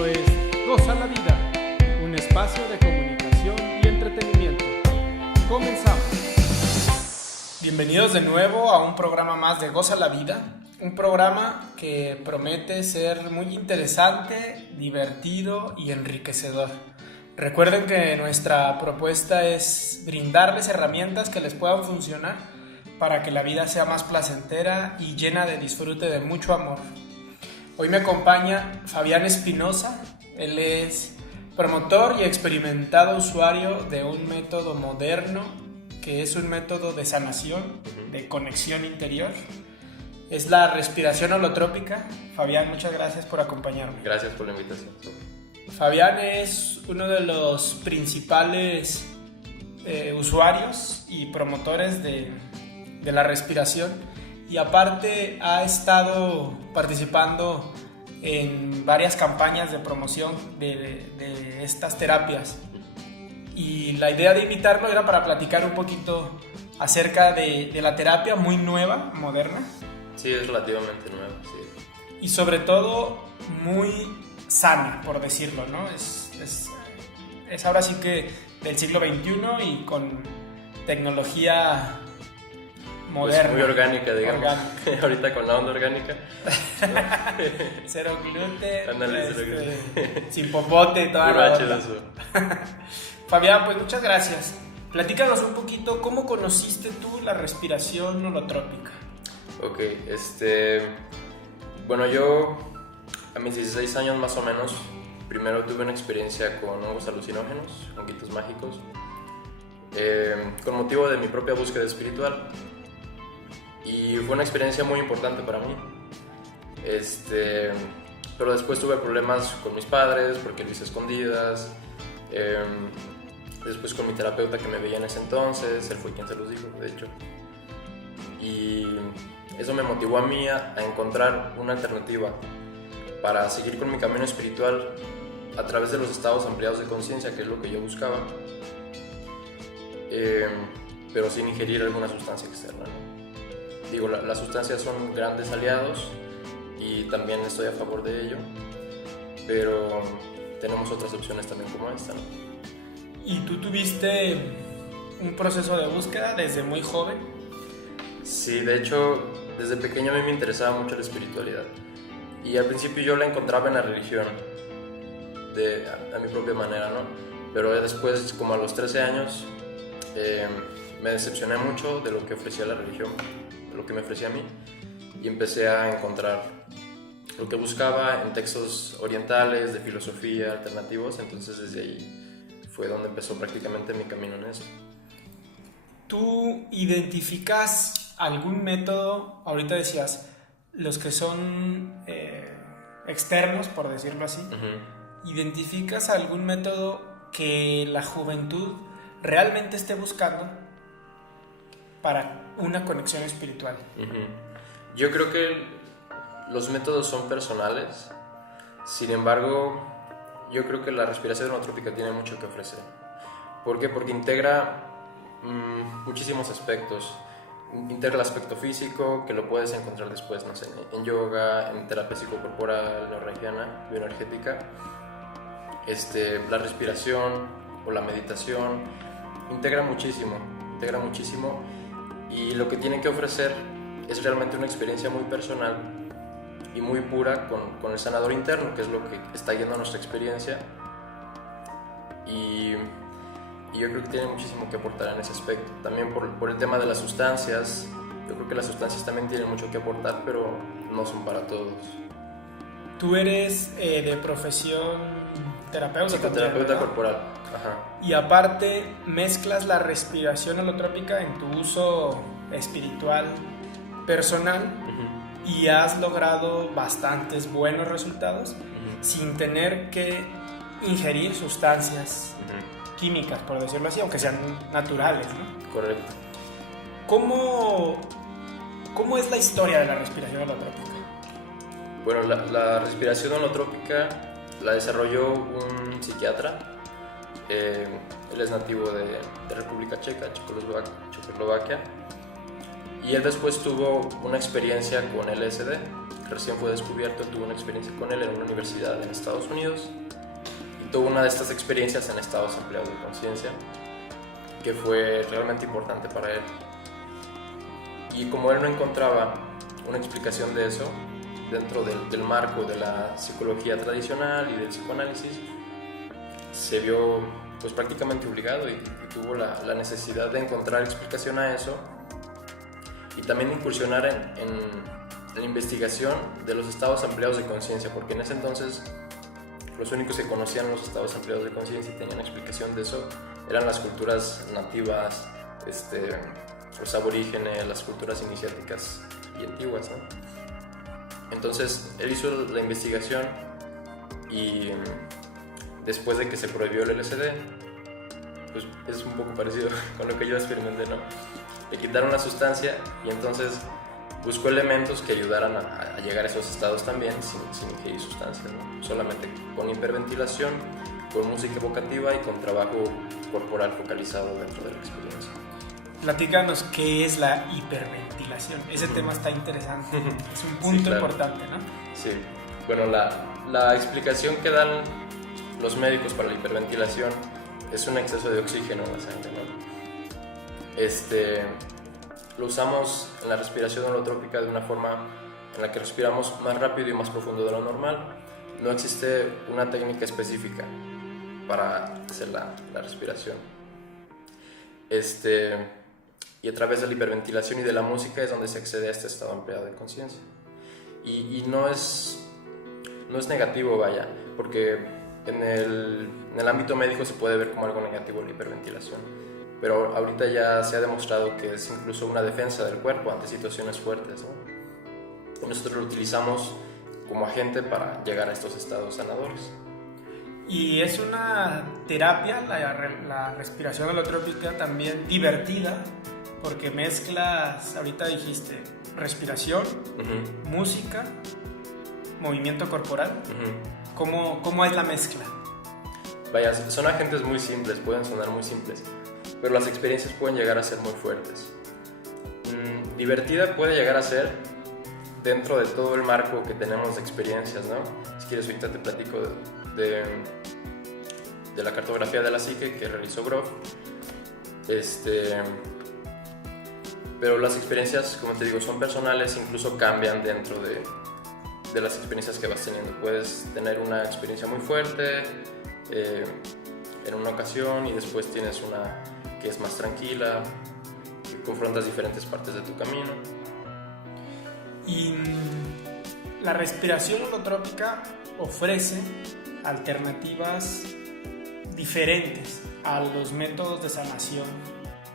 Esto es Goza la Vida, un espacio de comunicación y entretenimiento. Comenzamos. Bienvenidos de nuevo a un programa más de Goza la Vida, un programa que promete ser muy interesante, divertido y enriquecedor. Recuerden que nuestra propuesta es brindarles herramientas que les puedan funcionar para que la vida sea más placentera y llena de disfrute de mucho amor. Hoy me acompaña Fabián Espinosa. Él es promotor y experimentado usuario de un método moderno que es un método de sanación, de conexión interior. Es la respiración holotrópica. Fabián, muchas gracias por acompañarme. Gracias por la invitación. Fabián es uno de los principales usuarios y promotores de la respiración, y aparte ha estado participando en varias campañas de promoción de estas terapias, y la idea de invitarlo era para platicar un poquito acerca de la terapia muy nueva, moderna. Sí, es relativamente nueva, sí. Y sobre todo muy sana, por decirlo, ¿no? Es ahora sí que del siglo XXI y con tecnología moderna. Pues muy orgánica, digamos. Orgánica. Ahorita con la onda orgánica. Cero gluten. Ándale, cero gluten. Sin popote y toda la onda. Fabián, pues muchas gracias. Platícanos un poquito, ¿cómo conociste tú la respiración holotrópica? Ok, bueno, yo a mis 16 años más o menos, primero tuve una experiencia con hongos alucinógenos, honguitos mágicos, con motivo de mi propia búsqueda espiritual. Y fue una experiencia muy importante para mí. Pero después tuve problemas con mis padres porque lo hice a escondidas. Después con mi terapeuta que me veía en ese entonces, él fue quien se los dijo, de hecho. Y eso me motivó a mí a encontrar una alternativa para seguir con mi camino espiritual a través de los estados ampliados de conciencia, que es lo que yo buscaba, pero sin ingerir alguna sustancia externa, ¿no? Digo, las sustancias son grandes aliados y también estoy a favor de ello, pero tenemos otras opciones también como esta, ¿no? ¿Y tú tuviste un proceso de búsqueda desde muy joven? Sí, de hecho, desde pequeño a mí me interesaba mucho la espiritualidad. Y al principio yo la encontraba en la religión, a mi propia manera, ¿no? Pero después, como a los 13 años, me decepcioné mucho de lo que ofrecía la religión, de lo que me ofrecía a mí, y empecé a encontrar lo que buscaba en textos orientales, de filosofía, alternativos. Entonces desde ahí fue donde empezó prácticamente mi camino en eso. ¿Tú identificas algún método? Ahorita decías, los que son externos, por decirlo así. Uh-huh. ¿Identificas algún método que la juventud realmente esté buscando para una conexión espiritual? Uh-huh. Yo creo que los métodos son personales. Sin embargo, yo creo que la respiración holotrópica tiene mucho que ofrecer. ¿Por qué? Porque integra muchísimos aspectos. Integra el aspecto físico, que lo puedes encontrar después, no sé, en yoga, en terapia psicocorporal, neurorregiana, bioenergética. La respiración o la meditación integra muchísimo, y lo que tiene que ofrecer es realmente una experiencia muy personal y muy pura con el sanador interno, que es lo que está guiando nuestra experiencia. Y yo creo que tiene muchísimo que aportar en ese aspecto. También por el tema de las sustancias, yo creo que las sustancias también tienen mucho que aportar, pero no son para todos. Tú eres de profesión terapeuta. Psicoterapeuta corporal. Ajá. Y aparte mezclas la respiración holotrópica en tu uso espiritual personal. Uh-huh. Y has logrado bastantes buenos resultados. Uh-huh. Sin tener que ingerir sustancias. Uh-huh. Químicas, por decirlo así, aunque sean naturales, ¿no? Correcto. ¿Cómo es la historia de la respiración holotrópica? Bueno, la respiración holotrópica la desarrolló un psiquiatra. Él es nativo de República Checa, Checoslovaquia. Y él después tuvo una experiencia con LSD, recién fue descubierto, tuvo una experiencia con él en una universidad en Estados Unidos y tuvo una de estas experiencias en estados ampliados de conciencia que fue realmente importante para él. Y como él no encontraba una explicación de eso dentro del marco de la psicología tradicional y del psicoanálisis, se vio pues prácticamente obligado y tuvo la necesidad de encontrar explicación a eso y también incursionar en la investigación de los estados ampliados de conciencia, porque en ese entonces los únicos que conocían los estados ampliados de conciencia y tenían explicación de eso eran las culturas nativas, los aborígenes, las culturas iniciáticas y antiguas, ¿no? Entonces él hizo la investigación y después de que se prohibió el LSD, pues es un poco parecido con lo que yo experimenté, ¿no? Le quitaron la sustancia y entonces buscó elementos que ayudaran a llegar a esos estados también sin ingerir sustancias, ¿no? Solamente con hiperventilación, con música evocativa y con trabajo corporal focalizado dentro de la experiencia. Platícanos qué es la hiperventilación. Ese tema está interesante. Es un punto, sí, claro, importante, ¿no? Sí. Bueno, la explicación que dan los médicos para la hiperventilación es un exceso de oxígeno en la sangre, ¿no? Lo usamos en la respiración holotrópica de una forma en la que respiramos más rápido y más profundo de lo normal. No existe una técnica específica para hacer la respiración. Y a través de la hiperventilación y de la música es donde se accede a este estado ampliado de conciencia. Y no es negativo, vaya, porque en el ámbito médico se puede ver como algo negativo la hiperventilación, pero ahorita ya se ha demostrado que es incluso una defensa del cuerpo ante situaciones fuertes, ¿no? Y nosotros lo utilizamos como agente para llegar a estos estados sanadores. Y es una terapia, la respiración holotrópica, también divertida, porque mezclas, ahorita dijiste, respiración, música, movimiento corporal. ¿Cómo es la mezcla? Vaya, son agentes muy simples, pueden sonar muy simples, pero las experiencias pueden llegar a ser muy fuertes. Divertida puede llegar a ser dentro de todo el marco que tenemos de experiencias, ¿no? Si quieres, ahorita te platico de la cartografía de la psique que realizó Grof. Pero las experiencias, como te digo, son personales, incluso cambian dentro de las experiencias que vas teniendo. Puedes tener una experiencia muy fuerte en una ocasión y después tienes una que es más tranquila, que confrontas diferentes partes de tu camino. Y la respiración holotrópica ofrece alternativas diferentes a los métodos de sanación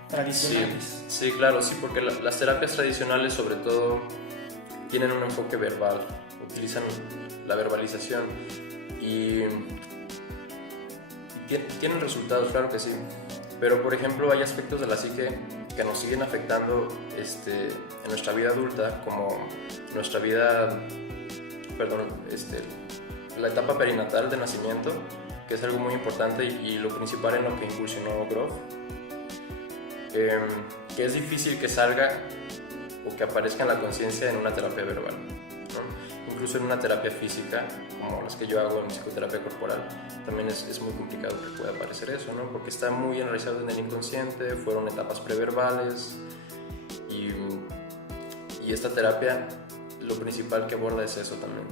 tradicionales. Sí, claro, sí, porque las terapias tradicionales sobre todo tienen un enfoque verbal, utilizan la verbalización y tienen resultados, claro que sí, pero por ejemplo hay aspectos de la psique que nos siguen afectando en nuestra vida adulta, como nuestra vida, la etapa perinatal de nacimiento, que es algo muy importante y lo principal en lo que incursionó Grof, que es difícil que salga o que aparezca en la conciencia en una terapia verbal, ¿no? Incluso en una terapia física, como las que yo hago en psicoterapia corporal, también es muy complicado que pueda aparecer eso, ¿no? Porque está muy enraizado en el inconsciente, fueron etapas preverbales y esta terapia lo principal que aborda es eso también.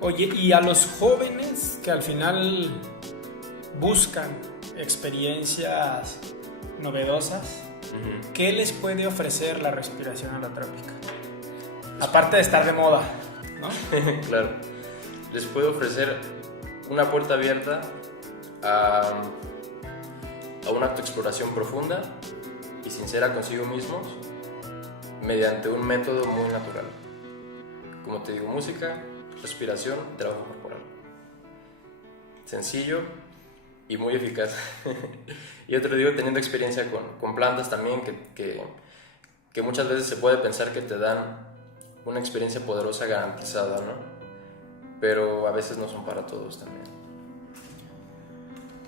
Oye, y a los jóvenes que al final buscan experiencias novedosas, ¿qué les puede ofrecer la respiración holotrópica? Aparte de estar de moda, ¿no? Claro, les puede ofrecer una puerta abierta a un acto de exploración profunda y sincera consigo mismos mediante un método muy natural. Como te digo, música, respiración, trabajo corporal. Sencillo y muy eficaz. Y otro digo, teniendo experiencia con plantas también, que muchas veces se puede pensar que te dan una experiencia poderosa garantizada, ¿no? Pero a veces no son para todos también.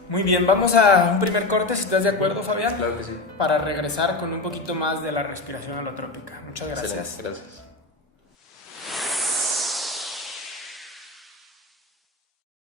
Muy bien, vamos a un primer corte, si estás de acuerdo, Fabián. Claro que sí. Para regresar con un poquito más de la respiración holotrópica. Muchas gracias. Excelente, gracias.